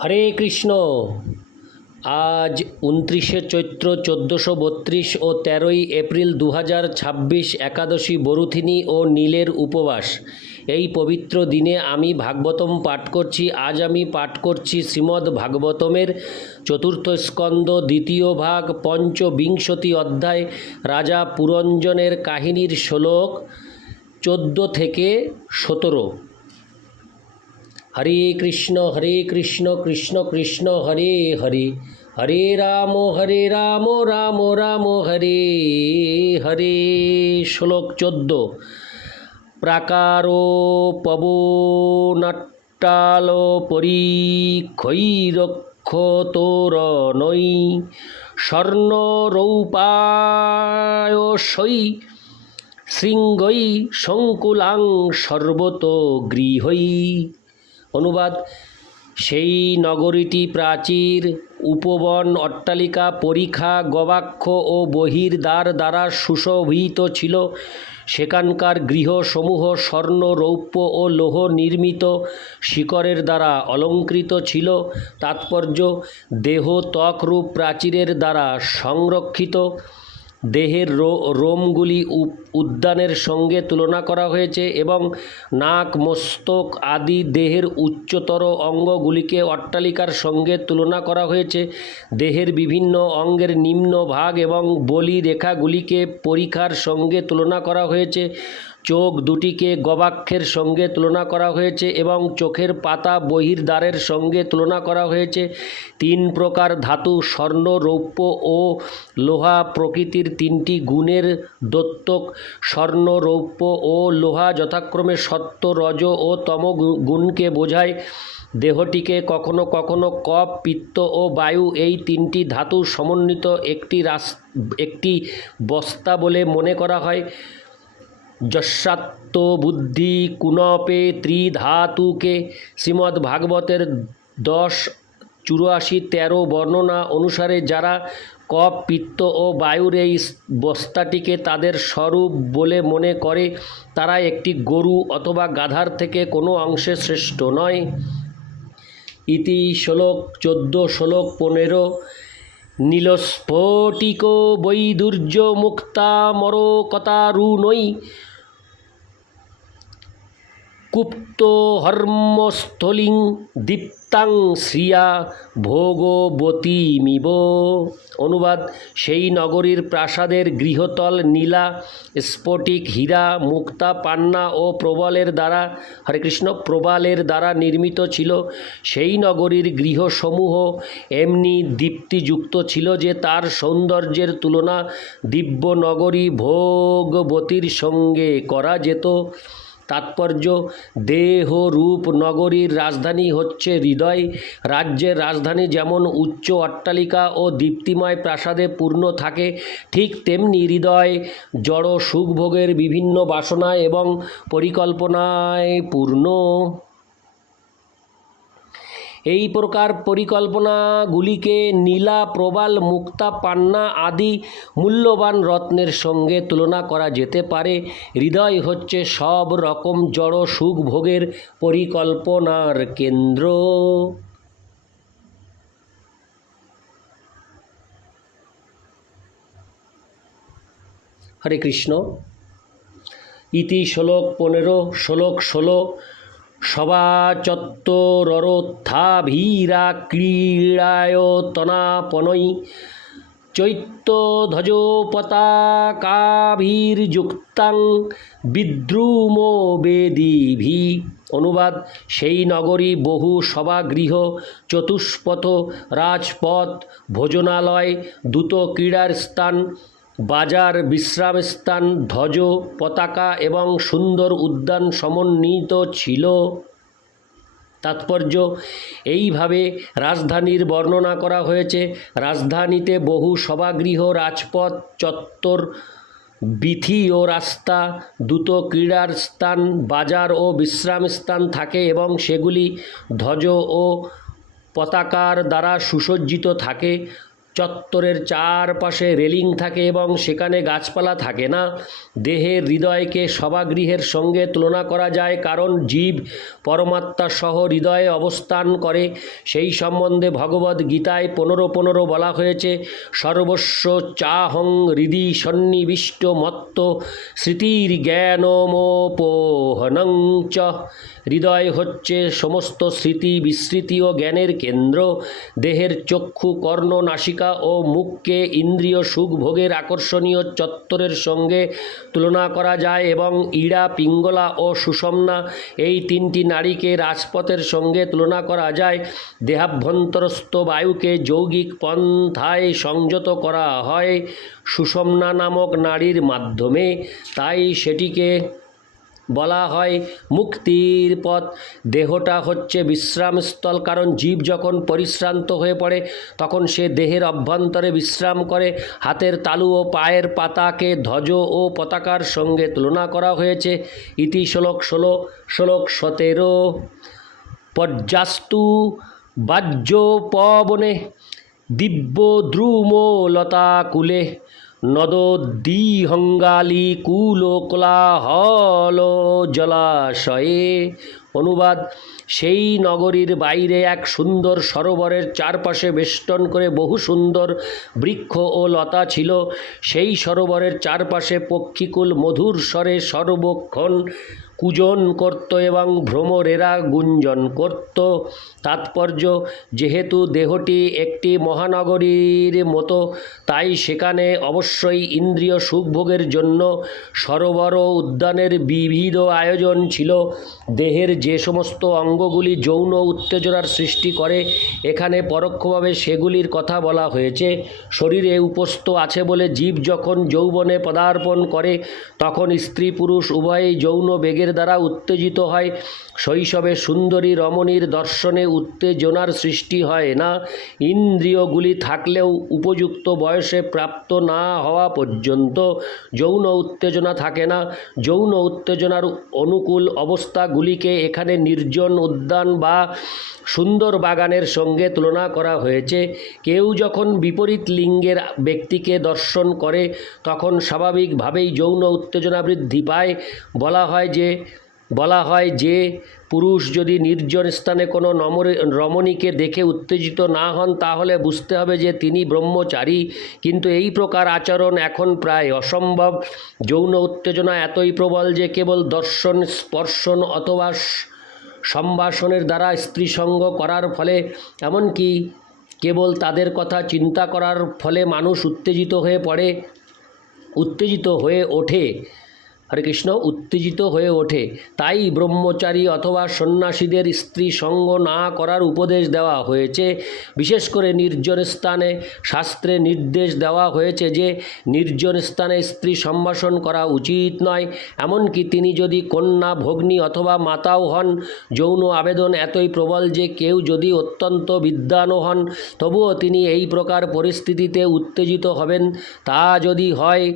হরে কৃষ্ণ। আজ 29শে চৈত্র 1432 ও 13ই এপ্রিল 2026 একাদশী বরুথিনী ও নীলের উপবাস। এই পবিত্র দিনে আমি ভাগবতম পাঠ করছি। আজ আমি পাঠ করছি শ্রীমদ্ ভাগবতমের চতুর্থ স্কন্দ দ্বিতীয় ভাগ পঞ্চবিংশতি অধ্যায় রাজা পুরঞ্জনের কাহিনীর শ্লোক 14 থেকে 17। হরে কৃষ্ণ কৃষ্ণ কৃষ্ণ হরে হরে, হরে রাম রাম রাম হরে হরে। শ্লোক 14। প্রাকারো পবনাট্টাল পরিক্ষৈরক্ষ তোরণৈ স্বর্ণ রৌপায়সৈ শৃঙ্গৈ সংকুলাং সর্বত গৃহৈ। অনুবাদ: সেই নগরীটি প্রাচীর, উপবন, অট্টালিকা, পরিখা, গবাক্ষ ও বহির্দ্বার দ্বারা সুশোভিত ছিল। সেখানকার গৃহসমূহ স্বর্ণ, রৌপ্য ও লৌহ নির্মিত শিকড়ের দ্বারা অলঙ্কৃত ছিল। তাৎপর্য: দেহ ত্বকরূপ প্রাচীরের দ্বারা সংরক্ষিত। দেহের রোমগুলি উদ্যানের সঙ্গে তুলনা করা হয়েছে এবং নাক, মস্তক আদি দেহের উচ্চতর অঙ্গগুলিকে অট্টালিকার সঙ্গে তুলনা করা হয়েছে। দেহের বিভিন্ন অঙ্গের নিম্ন ভাগ এবং বলি রেখাগুলিকে পরিখার সঙ্গে তুলনা করা হয়েছে। চোখ দুটিকে গবাক্ষের সঙ্গে তুলনা করা হয়েছে এবং চোখের পাতা বহির্দ্বারের সঙ্গে তুলনা করা হয়েছে। 3 প্রকার ধাতু স্বর্ণ, রৌপ্য ও লোহা প্রকৃতির 3টি গুণের দ্যোতক। স্বর্ণ, রৌপ্য ও লোহা যথাক্রমে সত্ত্ব, রজ ও তম গুণকে বোঝায়। দেহটিকে কখনো কখনো কফ, পিত্ত ও বায়ু এই 3টি ধাতু সমন্বিত একটি বস্তা বলে মনে করা হয়। যস্যাত্ম বুদ্ধি কুণপে ত্রিধাতুকে। শ্রীমদ্ ভাগবতের 10:84-13 বর্ণনা অনুসারে যারা কফ, পিত্ত ও বায়ুর এই বস্তাটিকে তাদের স্বরূপ বলে মনে করে তারা একটি গরু অথবা গাধার থেকে কোনো অংশে শ্রেষ্ঠ নয়। ইতি শ্লোক 14। শ্লোক 15। নীলস্ফটিক বৈদুর্য মুক্তা মরকতারুণৈ কুপ্ত হর্মস্থলিং দীপ্তাং শ্রিয়া ভোগবতীমিব। অনুবাদ: সেই নগরীর প্রাসাদের গৃহতল নীলা, স্ফটিক, হীরা, মুক্তা, পান্না ও প্রবালের দ্বারা নির্মিত ছিল। সেই নগরীর গৃহসমূহ এমনি দীপ্তিযুক্ত ছিল যে তার সৌন্দর্যের তুলনা দিব্য নগরী ভোগবতীর সঙ্গে করা যেত। তাৎপর্য: দেহ রূপ নগরীর রাজধানী হচ্ছে হৃদয়। রাজ্যের রাজধানী যেমন উচ্চ অট্টালিকা ও দীপ্তিময় প্রাসাদে পূর্ণ থাকে, ঠিক তেমনি হৃদয় জড় সুখভোগের বিভিন্ন বাসনা এবং পরিকল্পনায় পূর্ণ। এই প্রকার পরিকল্পনাগুলিকে নীলা, প্রবাল, মুক্তা, পান্না আদি মূল্যবান রত্নের সঙ্গে তুলনা করা যেতে পারে। হৃদয় হচ্ছে সব রকম জড় সুখ ভোগের পরিকল্পনার কেন্দ্র। হরে কৃষ্ণ। ইতি শ্লোক 15। শ্লোক 16। সবাচত্বরোত্থাভিরা ক্রীড়ায়তনাপনৈ চৈত্যধ্বজপতাকাভির্যুক্তাং বিদ্রুমবেদীভি। অনুবাদ: সেই নগরী বহু সভাগৃহ, চতুষ্পথ, রাজপথ, ভোজনালয়, দ্রুত ক্রীড়ার স্থান, বাজার, বিশ্রামস্থান, ধ্বজ, পতাকা এবং সুন্দর উদ্যান সমন্বিত ছিল। তাৎপর্য: এইভাবে রাজধানীর বর্ণনা করা হয়েছে। রাজধানীতে বহু সভাগৃহ, রাজপথ, চত্বর, বীথি ও রাস্তা, দ্রুত ক্রীড়ার স্থান, বাজার ও বিশ্রাম স্থান থাকে এবং সেগুলি ধ্বজ ও পতাকার দ্বারা সুসজ্জিত থাকে। চত্বরের চারপাশে রেলিং থাকে এবং সেখানে গাছপালা থাকে না। দেহের হৃদয়কে সভাগৃহের সঙ্গে তুলনা করা যায়, কারণ জীব পরমাত্মা সহ হৃদয়ে অবস্থান করে। সেই সম্বন্ধে ভগবদ্ গীতায় 15:15 বলা হয়েছে, সর্বস্ব চাহং হৃদি সন্নিবিষ্ট মত্ত স্মৃতির জ্ঞানমোপোহনং চ। হৃদয় হচ্ছে সমস্ত স্মৃতি, বিস্মৃতি ও জ্ঞানের কেন্দ্র। দেহের চক্ষু, কর্ণ, নাসিকা ও মুখকে ইন্দ্রিয় সুখ ভোগের আকর্ষণীয় চত্বরের সঙ্গে তুলনা করা যায় এবং ইড়া, পিঙ্গলা ও সুষুম্না এই তিনটি নাড়িকে রাজপথের সঙ্গে তুলনা করা যায়। দেহাভ্যন্তরস্থ বায়ুকে যৌগিক পন্থায় সংযত করা হয় সুষুম্না নামক নাড়ির মাধ্যমে, তাই সেটিকে বলা হয় মুক্তির পথ। দেহটা হচ্ছে বিশ্রামস্থল, কারণ জীব যখন পরিশ্রান্ত হয়ে পড়ে তখন সে দেহের অভ্যন্তরে বিশ্রাম করে। হাতের তালু ও পায়ের পাতাকে ধ্বজ ও পতাকার সঙ্গে তুলনা করা হয়েছে। ইতি শ্লোক 16। শ্লোক 17। পর্যাস্তু বাহ্যোপবনে দিব্য দ্রুম লতাকুলে নদোদ্দিহঙ্গালি কুল কোলাহল জলাশয়ে। অনুবাদ: সেই নগরীর বাইরে এক সুন্দর সরোবরের চারপাশে বেষ্টন করে বহু সুন্দর বৃক্ষ ও লতা ছিল। সেই সরোবরের চারপাশে পক্ষীকুল মধুর স্বরে সর্বক্ষণ কূজন করত এবং ভ্রমরেরা গুঞ্জন করত। তাৎপর্য: যেহেতু দেহটি একটি মহানগরীর মতো, তাই সেখানে অবশ্যই ইন্দ্রিয় সুখভোগের জন্য সরোবর ও উদ্যানের বিবিধ আয়োজন ছিল। দেহের যে সমস্ত অঙ্গগুলি যৌন উত্তেজনার সৃষ্টি করে, এখানে পরোক্ষভাবে সেগুলির কথা বলা হয়েছে। শরীরে উপস্থ আছে বলে জীব যখন যৌবনে পদার্পণ করে, তখন স্ত্রী পুরুষ উভয়েই যৌন বেগের দ্বারা উত্তেজিত হয়। শৈশবে সুন্দরী রমণীর দর্শনে উত্তেজনার সৃষ্টি হয় না। ইন্দ্রিয়গুলি থাকলেও উপযুক্ত বয়সে প্রাপ্ত না হওয়া পর্যন্ত যৌন উত্তেজনা থাকে না। যৌন উত্তেজনার অনুকূল অবস্থাগুলিকে এখানে নির্জন উদ্যান বা সুন্দর বাগানের সঙ্গে তুলনা করা হয়েছে। কেউ যখন বিপরীত লিঙ্গের ব্যক্তিকে দর্শন করে, তখন স্বাভাবিকভাবেই যৌন উত্তেজনা বৃদ্ধি পায়। বলা হয় যে পুরুষ যদি নির্জন স্থানে কোনো রমণীকে দেখে উত্তেজিত না হন, তাহলে বুঝতে হবে যে তিনি ব্রহ্মচারী। কিন্তু এই প্রকার আচরণ এখন প্রায় অসম্ভব। যৌন উত্তেজনা এতই প্রবল যে কেবল দর্শন, স্পর্শন অথবা সম্ভাষণের দ্বারা স্ত্রীসঙ্গ করার ফলে, এমনকি কেবল তাদের কথা চিন্তা করার ফলে মানুষ উত্তেজিত হয়ে ওঠে। হরে কৃষ্ণ, উত্তেজিত হয়ে ওঠে। তাই ব্রহ্মচারী অথবা সন্ন্যাসীদের স্ত্রী সঙ্গ না করার উপদেশ দেওয়া হয়েছে। বিশেষ করে নির্জন স্থানে শাস্ত্রে নির্দেশ দেওয়া হয়েছে যে নির্জন স্থানে স্ত্রী সম্ভাষণ করা উচিত নয়। এমনকি তিনি যদি কন্যা, ভগ্নী অথবা মাতাও হন। যৌন আবেদন এতই প্রবল যে কেউ যদি অত্যন্ত বিদ্বানও হন, তবুও তিনি এই প্রকার পরিস্থিতিতে উত্তেজিত হবেন। তা যদি হয়,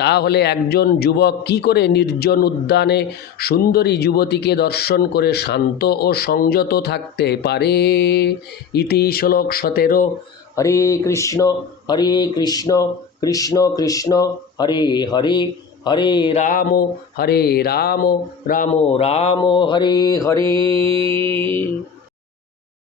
তাহলে একজন যুবক কি করে নির্জন উদ্যানে সুন্দরী যুবতীকে দর্শন করে শান্ত ও সংযত থাকতে পারে? ইতি শ্লোক 17। হরে কৃষ্ণ কৃষ্ণ কৃষ্ণ হরে হরে, হরে রাম রাম রাম হরে হরে।